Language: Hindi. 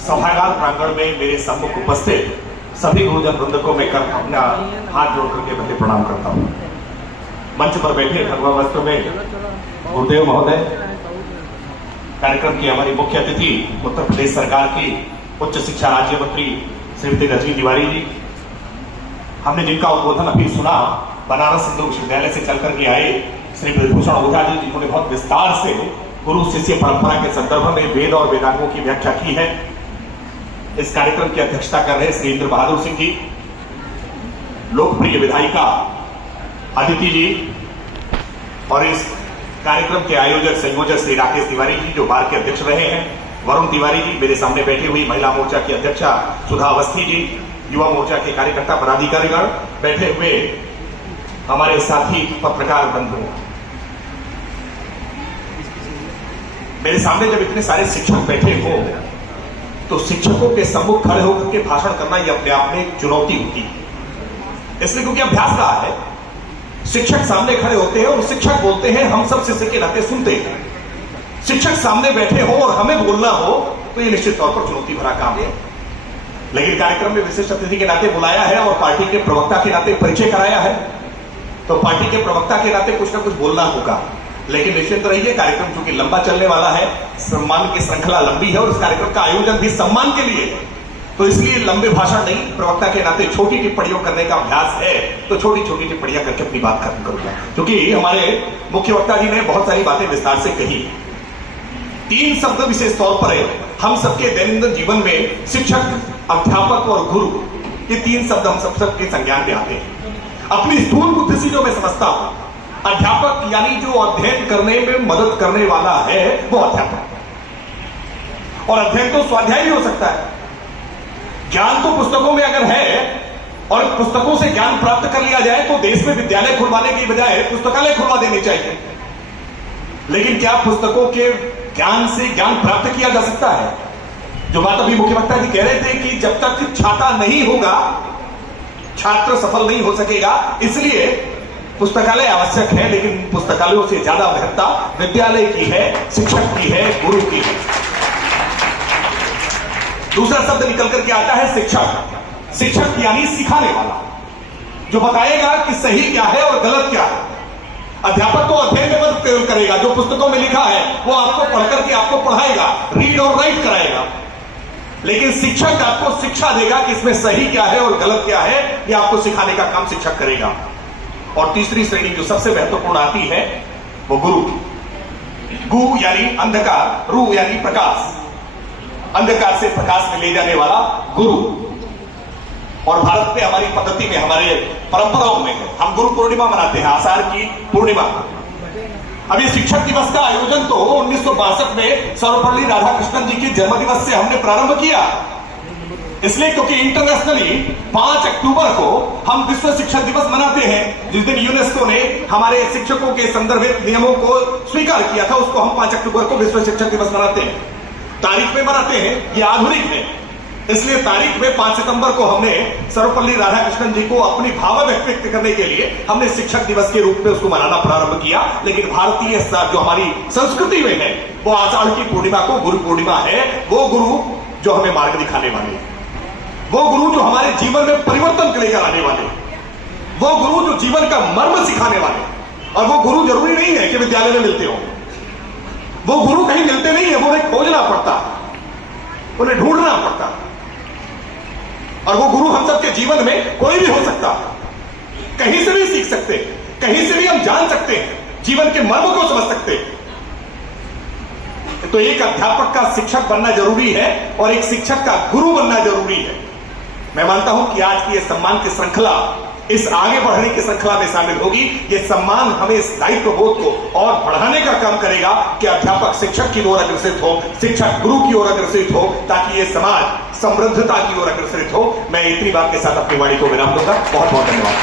सभागार प्रांगण में मेरे सम्मुख उपस्थित सभी गुरुजन वृंद को मैं कर अपना हाथ जोड़ करके पहले प्रणाम करता हूँ। मंच पर बैठे भगवा वस्त्र में गुरुदेव महोदय, कार्यक्रम की हमारी मुख्य अतिथि उत्तर प्रदेश सरकार की उच्च शिक्षा राज्य मंत्री श्रीमती रजनी तिवारी जी, हमने जिनका उद्बोधन अभी सुना बनारस हिंदू विश्वविद्यालय से चल करके आए श्री ब्रजभूषण ओझा जी, जिन्होंने बहुत विस्तार से गुरु शिष्य परंपरा के संदर्भ में वेद और वेदांगों की व्याख्या की है। इस कार्यक्रम की अध्यक्षता कर रहे श्री इंद्र बहादुर सिंह जी, लोकप्रिय विधायिका अदिति जी और इस कार्यक्रम के आयोजक संयोजक श्री राकेश तिवारी जी जो बार के अध्यक्ष रहे हैं, वरुण तिवारी जी, मेरे सामने बैठी हुई महिला मोर्चा की अध्यक्षा सुधा अवस्थी जी, युवा मोर्चा के कार्यकर्ता पदाधिकारीगण, बैठे हुए हमारे साथी पत्रकार बंधु, मेरे सामने जब इतने सारे शिक्षक बैठे हो तो शिक्षकों के सम्मुख खड़े होकर के भाषण करना यह अपने आप में एक चुनौती होती है। इसलिए क्योंकि अभ्यास रहा है, शिक्षक सामने खड़े होते हैं और शिक्षक बोलते हैं, हम सब शिष्य के नाते सुनते हैं। शिक्षक सामने बैठे हो और हमें बोलना हो तो यह निश्चित तौर पर चुनौती भरा काम है। लेकिन कार्यक्रम में विशिष्ट अतिथि के नाते बुलाया है और पार्टी के प्रवक्ता के नाते परिचय कराया है, तो पार्टी के प्रवक्ता के नाते कुछ ना कुछ बोलना होगा। लेकिन निश्चित रहिए, कार्यक्रम चूंकि लंबा चलने वाला है, सम्मान की श्रृंखला लंबी है और इस कार्यक्रम का आयोजन भी सम्मान के लिए है, तो इसलिए लंबे भाषण नहीं, प्रवक्ता के नाते छोटी टिप्पणियों करने का अभ्यास है, तो छोटी छोटी टिप्पणियां करके अपनी बात खत्म करूंगा। क्योंकि हमारे मुख्य वक्ता जी ने बहुत सारी बातें विस्तार से कही। 3 शब्द विशेष तौर पर हम सबके दैनंदिन जीवन में शिक्षक, अध्यापक और गुरु, ये 3 शब्द हम सबके संज्ञान में आते हैं। अपनी स्थूल बुद्धि से जो मैं समझता हूं, अध्यापक यानी जो अध्ययन करने में मदद करने वाला है वो अध्यापक, और अध्ययन तो स्वाध्याय भी हो सकता है। ज्ञान तो पुस्तकों में अगर है और पुस्तकों से ज्ञान प्राप्त कर लिया जाए तो देश में विद्यालय खुलवाने की बजाय पुस्तकालय खुलवा देनी चाहिए। लेकिन क्या पुस्तकों के ज्ञान से ज्ञान प्राप्त किया जा सकता है? जो बात अभी मुख्य वक्ता जी कह रहे थे कि जब तक छाता नहीं होगा छात्र सफल नहीं हो सकेगा, इसलिए पुस्तकालय आवश्यक है। लेकिन पुस्तकालयों से ज्यादा महत्ता विद्यालय की है, शिक्षक की है, गुरु की है। दूसरा शब्द निकल करके आता है शिक्षक। शिक्षक यानी सिखाने वाला, जो बताएगा कि सही क्या है और गलत क्या है। अध्यापक को अध्ययन में मदद करेगा, जो पुस्तकों में लिखा है वो आपको पढ़ करके आपको पढ़ाएगा, रीड और राइट कराएगा। लेकिन शिक्षक आपको शिक्षा देगा कि इसमें सही क्या है और गलत क्या है, ये आपको सिखाने का काम शिक्षक करेगा। और तीसरी श्रेणी जो सबसे महत्वपूर्ण आती है वो गुरु। गु यानी अंधकार, रु यानी प्रकाश, अंधकार से प्रकाश में ले जाने वाला गुरु। और भारत में हमारी पद्धति में, हमारे परंपराओं में हम गुरु पूर्णिमा मनाते हैं, आषाढ़ की पूर्णिमा। अभी शिक्षक दिवस का आयोजन तो 1962 में सर्वपल्ली राधाकृष्णन जी के जन्म दिवस से हमने प्रारंभ किया, इसलिए क्योंकि इंटरनेशनली 5 अक्टूबर को हम विश्व शिक्षक दिवस मनाते हैं। जिस दिन यूनेस्को ने हमारे शिक्षकों के संदर्भित नियमों को स्वीकार किया था, उसको हम 5 अक्टूबर को विश्व शिक्षक दिवस मनाते हैं। तारीख में मनाते हैं, ये आधुनिक है, इसलिए तारीख में 5 सितंबर को हमने सर्वपल्ली राधाकृष्णन जी को अपनी भाव व्यक्त करने के लिए हमने शिक्षक दिवस के रूप में उसको मनाना प्रारंभ किया। लेकिन भारतीय जो हमारी संस्कृति में है वो आषाढ़ की पूर्णिमा को गुरु पूर्णिमा है। वो गुरु जो हमें मार्ग दिखाने वाले, वो गुरु जो हमारे जीवन में परिवर्तन लेकर आने वाले, वो गुरु जो जीवन का मर्म सिखाने वाले। और वो गुरु जरूरी नहीं है कि विद्यालय में मिलते हो, वो गुरु कहीं मिलते नहीं है, वो उन्हें खोजना पड़ता, उन्हें ढूंढना पड़ता। और वो गुरु हम सबके जीवन में कोई भी हो सकता, कहीं से भी सीख सकते, कहीं से भी हम जान सकते हैं, जीवन के मर्म को समझ सकते। तो एक अध्यापक का शिक्षक बनना जरूरी है और एक शिक्षक का गुरु बनना जरूरी है। मैं मानता हूं कि आज की यह सम्मान की श्रृंखला इस आगे बढ़ने की श्रृंखला में शामिल होगी। ये सम्मान हमें इस दायित्व बोध को और बढ़ाने का काम करेगा कि अध्यापक शिक्षक की ओर अग्रसरित हो, शिक्षक गुरु की ओर अग्रसरित हो, ताकि ये समाज समृद्धता की ओर अग्रसरित हो। मैं इतनी बात के साथ अपनी वाणी को विराम दूंगा। बहुत बहुत धन्यवाद।